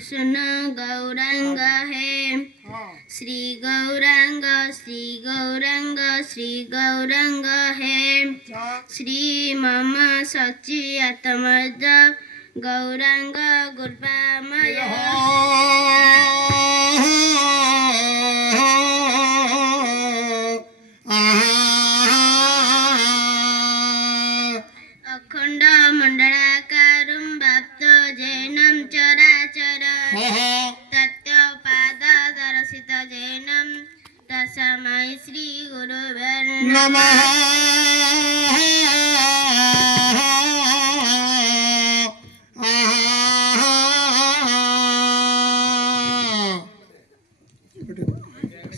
सुन गौरांग है श्री गौरांग श्री गौरांग श्री गौरांग है श्री मम सची आत्मज गौरांग गुरुपामय अखंड मंडलाकारं व्याप्त जैनं चराचर तत्पाद दर्शित जैनं तस्मै श्री गुरुवे नमः।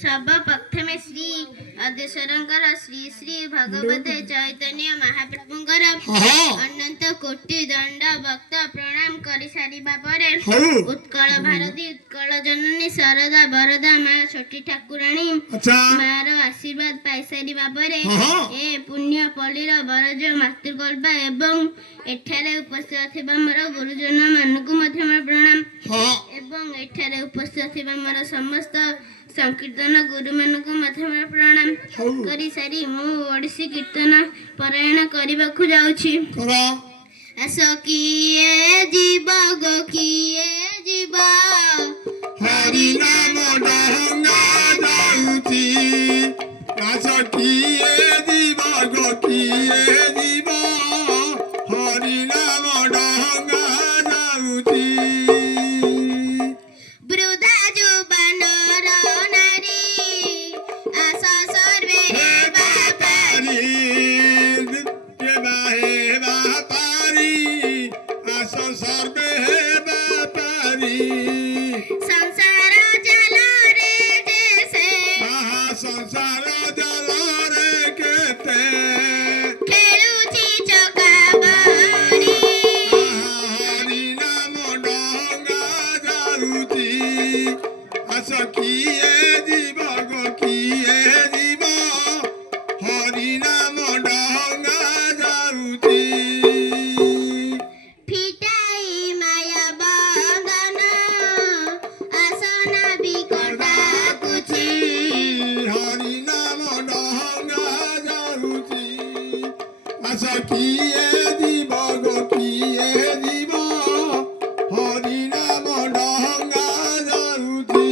सर्वप्रथमे श्री अदेश्वरंकर श्री श्री भगवत चैतन्य महाप्रभुंकर अनंत कोटि दंड भक्त प्रणाम करि सारिबा परे उत्कल भारती उत्कल जननी शारदा वरदा माँ छोटी ठाकुराणी मार आशीर्वाद पाई सारिबा परे ए पुण्य पल्लीर बरज मातृकल्प एवं एठारे उपस्थित थिबा मोर गुरुजन मानकु मध्य मोर प्रणाम एवं एठारे उपस्थित थिबा मोर समस्त संकीर्तन गुरु मानक मध्यम प्रणाम करी सारी मु ओडिसी कीर्तन पारायण करबाकू जाउछि। आस किए जीव गो किए जीव हरि नाम डहंगा जाउछि आस किए जीव गो किए जीव हरि नाम डहंगा जाउछि वृद्धा जुबान संसार जल रे जैसे संसार जल रे केते खेलुची चकाबारी हरि नाम डंगा जालुची आस किए जीव गो किए जीव हरि नाम डंगा जालुची किए जीव गो किए जीव हरि नाम डहंगा जाउछि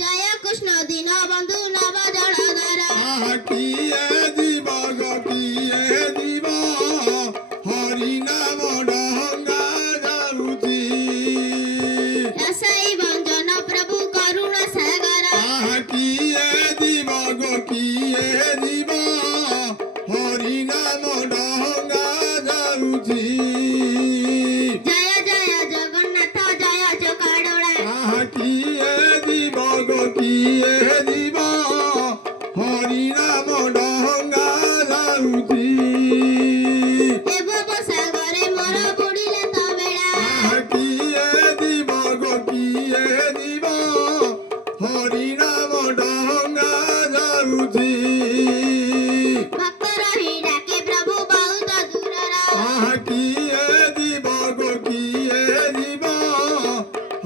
जय कृष्ण दीन बंधु नव जलधर किए जीव गो किए जीव हरि नाम डहंगा जाउछि रसाई भंजन प्रभु करुण सागर किए जीव गो किए जीव हरि नाम डहंगा जाउछि जय जय जगन्नाथ जय चकाडोला किए जीव गो किए जीव हरि नाम डहंगा जाउछि एवं सागरे मोर बुडिले तो बेला किए जीव गो किए जीव हरि नाम डहंगा जाउछि किए जीव गो किए जीव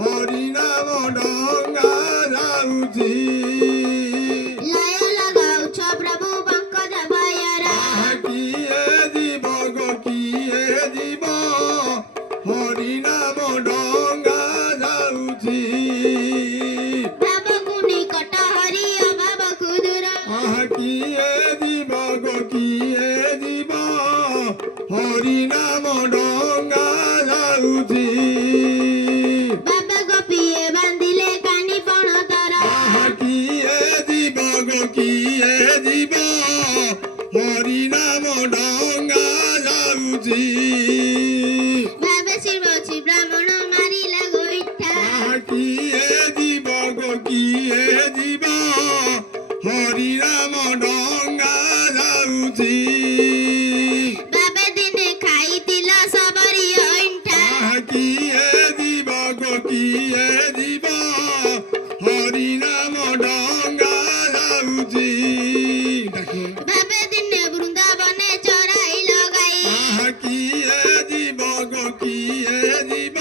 हरि नाम डहंगा जाउछि लय लगाउछ प्रभु पंकज भयरा किए जीव गो किए जीव हरि नाम डहंगा जाउछि प्रभु निकट हरि अभाव खुदुर किए जीव गो किए जीव हरि नाम डहंगा जाउछि बाबा गोपिए बांधिले कानी पण तर किए जीव गो किए जीव हरि नाम डहंगा जाउछि बाबा शिवछि ब्राह्मण मारिला गोइठा किए जीव गो किए जीव हरि नाम डहंगा जाउछि किए जीव गो किए जीव हरि नाम डहंगा जाउछि बाबे दिने वृंदावने चराई लगाई किए जीव गो किए जीव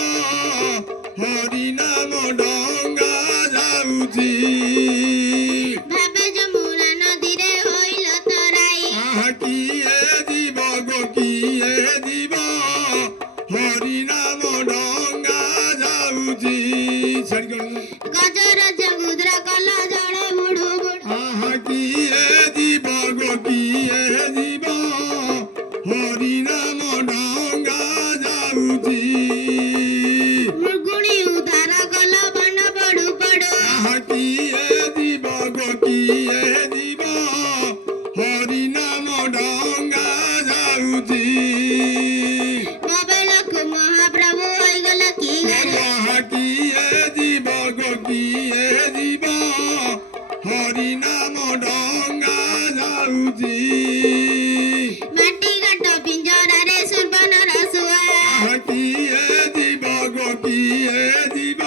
ମାଟି ଘାଟ ପିଞ୍ଜରାରେ ସୁବର୍ଣ୍ଣର ଶୁଆ କିଏ ଯିବ ଗୋ କିଏ ଯିବ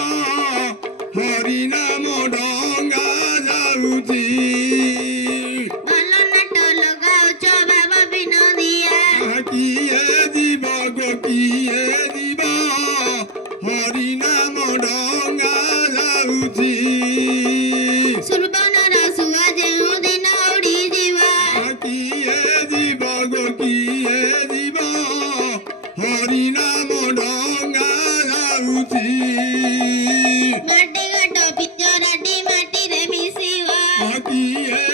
ହରି ନାମ ଡଙ୍ଗା ଯାଉଛି ଭଲ ନାଟ ଲଗାଉଛ ବାବା ବିନୋଦିଆ କିଏ ଯିବ ଗୋ କିଏ ଯିବ ହରି ନାମ ଡଙ୍ଗା ଯାଉଛି ସୁବର୍ଣ୍ଣର ଶୁଆ ଯେଉଁ ଦିନ ଉଡ଼ିଯିବ କିଏ ଯିବ ଗୋ କିଏ ଯିବ ହରି ନାମ ଡଙ୍ଗା ଯାଉଛି ମାଟି ଘାଟ ପିଞ୍ଜରାଟି ମାଟିରେ ମିଶିବ କିଏ